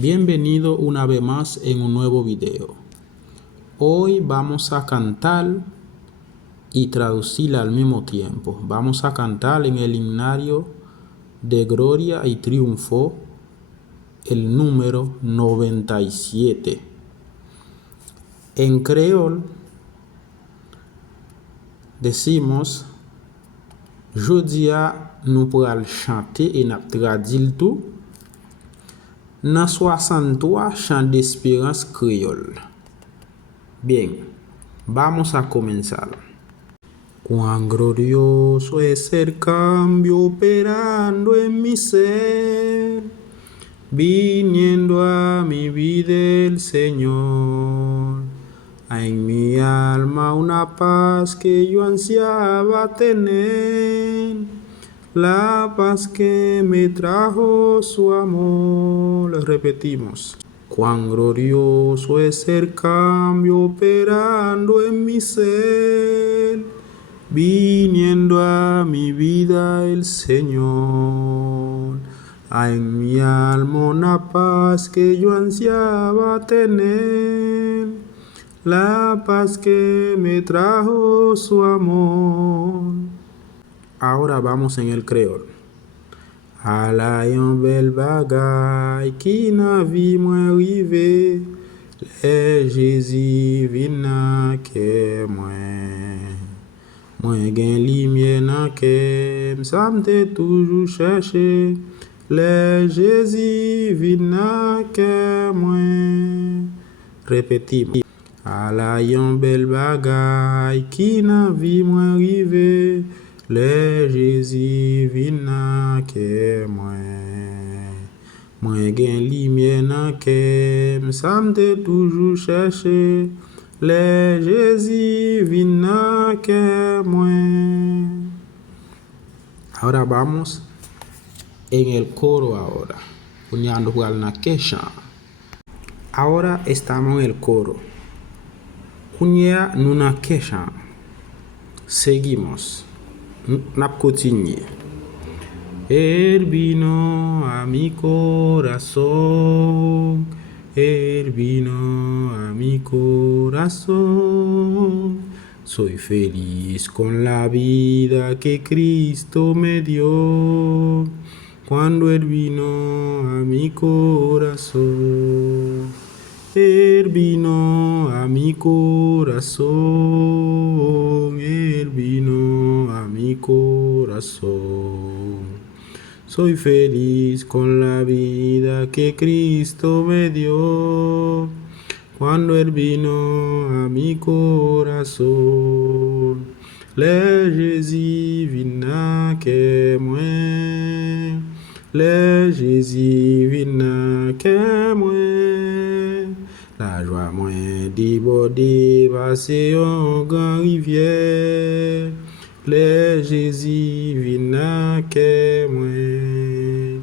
Bienvenido una vez más en un nuevo video. Hoy vamos a cantar y traducir al mismo tiempo. Vamos a cantar en el himnario de gloria y triunfo el número 97. En creol decimos: Jodia nous pral chanter et n'a traduit tout dans 63 chants d'espérance créole. Bien, vamos a comenzar. Cuán glorioso es el cambio operando en mi ser, viniendo a mi vida el Señor. Hay en mi alma una paz que yo ansiaba tener, la paz que me trajo su amor. Repetimos. Cuán glorioso es el cambio operando en mi ser, viniendo a mi vida el Señor. Hay en mi alma una paz que yo ansiaba tener, la paz que me trajo su amor. Ahora vamos en el creol. A la yon bel bagay ki nan vi mwen rive, le Jésus vin nan ke mwen. Mwen gen limye nan ke, sa mte toujou chèche, le Jésus vin nan ke mwen. Repetim. A la yon bel bagay ki nan vi mwen rive, le Jésus vin nan ke mwen. Mwen gen limye nan ke, sa mte toujou chèche, le Jésus vin nan ke mwen. Ahora vamos en el coro ahora. Uniando jugar na kesha. Ahora estamos en el coro. Unia nuna kesha. Seguimos. Nap continuer. Él vino a mi corazón, Él vino a mi corazón. Soy feliz con la vida que Cristo me dio, cuando Él vino a mi corazón. Él vino a mi corazón, Él vino a mi corazón. Soy feliz con la vida que Cristo me dio, cuando Él vino a mi corazón. Le Jésus vin nan ke mwen, le Jésus vin nan ke mwen. La joie mwen déborde passe yon grand rivière, le Jésus vin nan ke mwen.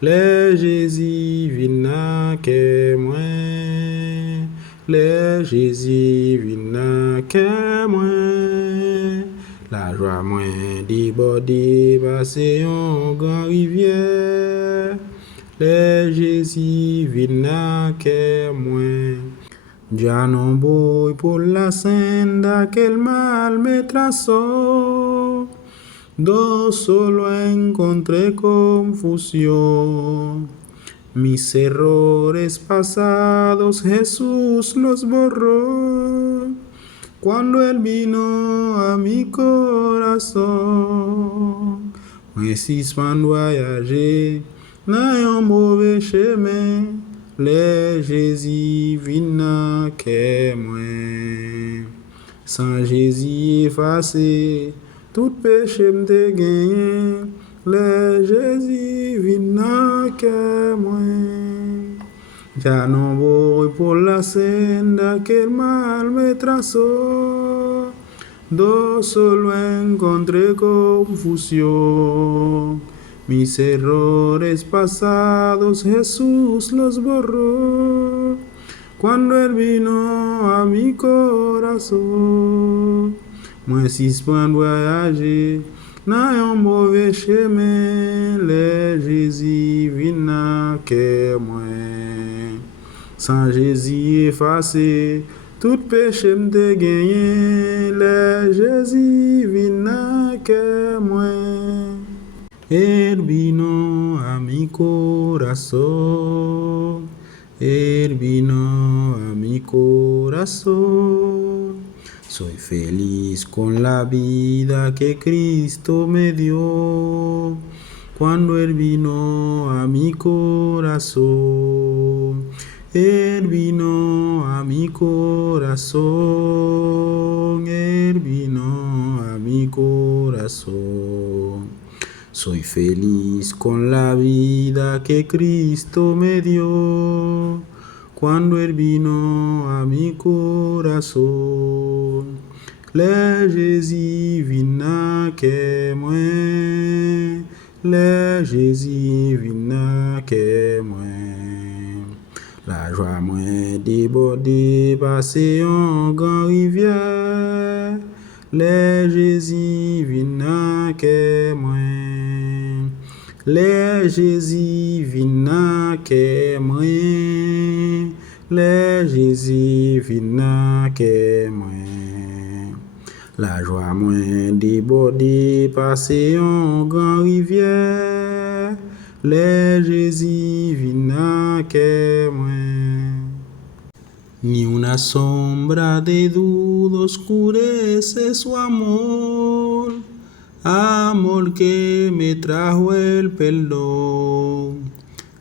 Le Jésus vin nan ke mwen, le Jésus vin nan ke mwen. La joie mwen déborde passe yon grand rivière, le Jésus vin nan ke mwen. Ya no voy por la senda que el mal me trazó, solo encontré confusión. Mis errores pasados Jesús los borró, cuando Él vino a mi corazón. Mwen sispan voyager nan yon mauvais chemin, le Jésus vin nan ke mwen. Sans Jésus effacer tout péché m'te genyen, le Jésus vin nan ke mwen. Ya no voy por la senda que el mal me trazó, solo encontré confusión. Mis errores pasados Jesús los borró, cuando Él vino a mi corazón. Mwen sispan voyager nan yon mauvais chemin, le Jésus vin nan ke mwen. Sans Jésus effacé, tout péché m'te gagné, le Jésus vina que moi. Él vino a mi corazón, Él vino a mi corazón. Soy feliz con la vida que Cristo me dio, cuando Él vino a mi corazón. Él vino a mi corazón, Él vino a mi corazón. Soy feliz con la vida que Cristo me dio, cuando Él vino a mi corazón. Le Jésus vina que moi, le Jésus vina que moi. La joie moins débordée, passé en grande rivière, le Jésus vina que moi. Le Jésus vina que moi, le Jésus vina que moi. La joie moins débordée, passé en grande rivière, le Jésus vina que moi. Ni una sombra de duda oscurece su amor, amor que me trajo el perdón.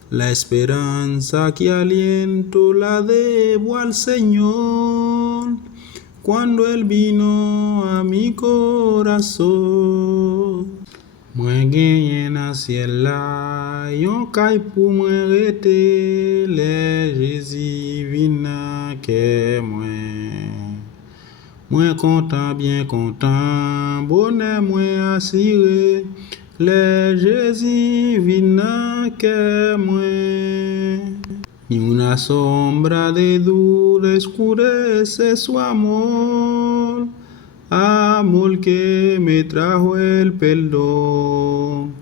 La esperanza que aliento la debo al Señor, cuando Él vino a mi corazón. Moi gagné dans ciel là, yon kay pou moi rete, le Jésus vina que moi. Moi content, bien content, bonheur moi assuré, le Jésus vina que moi. Ni una sombra de duda oscurece su amor, amor que me trajo el perdón.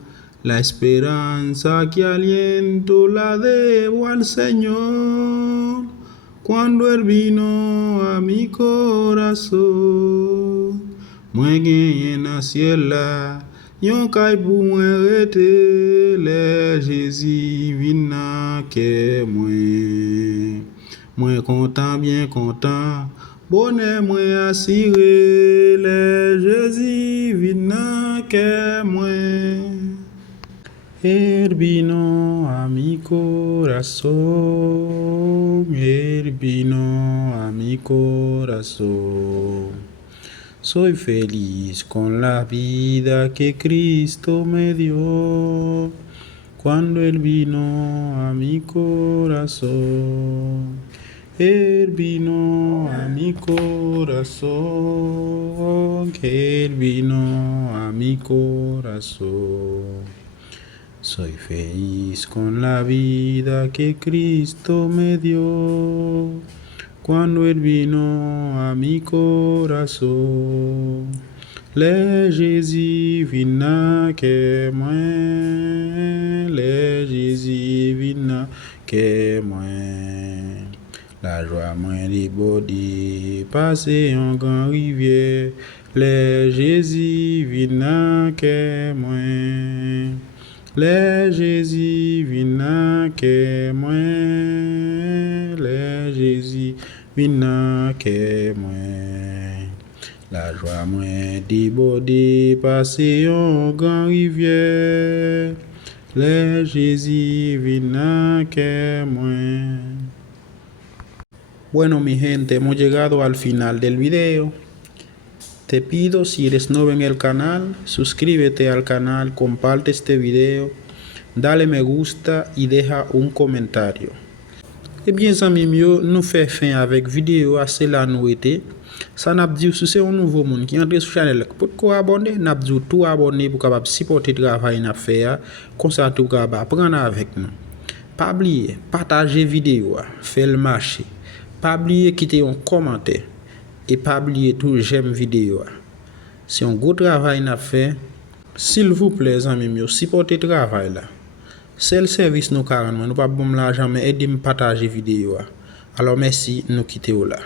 La esperanza que aliento la debo al Señor, cuando Él vino a mi corazón. Moi gagné dans ciel là, yon kay pou moi rete, le Jésus vina que moi. Moi content, bien content, bonheur moi assuré, le Jésus vina que moi. Él vino a mi corazón, Él vino a mi corazón. Soy feliz con la vida que Cristo me dio, cuando Él vino a mi corazón. Él vino a mi corazón, Él vino a mi corazón. Soy feliz con la vida que Cristo me dio, cuando Él vino a mi corazón. Le Jésus vina que moi, le Jésus vina que moi. La joie moins débordée, passé en grande rivière, le Jésus vina que moi. Le Jésus vina que moi, le Jésus vina que moi. La joie moins débordée, passé en grande rivière, le Jésus vina que moi. Bueno, mi gente, hemos llegado al final del video. Te pido, si eres nuevo en el canal, suscríbete al canal, comparte este video, dale me gusta y deja un comentario. Et bien, amis mieux, nous fait fin avec vidéo assez la nous été. Ça n'a pas dit si c'est un nouveau monde qui entre sur channel pour quoi abonner, n'a pas dit tout abonner pour capable supporter le travail n'a fait, comme ça tout capable apprendre avec nous. Pas oublier, partager vidéo, faire le marché. Pas oublier quitter un commentaire. Et pas oublier tout j'aime vidéo. C'est un gros travail à faire. S'il vous plaît, amis mieux, supportez le travail là. C'est le service nous carrément, nous pas bon l'argent mais aidez-moi partager vidéo. Alors merci, nous quittons là.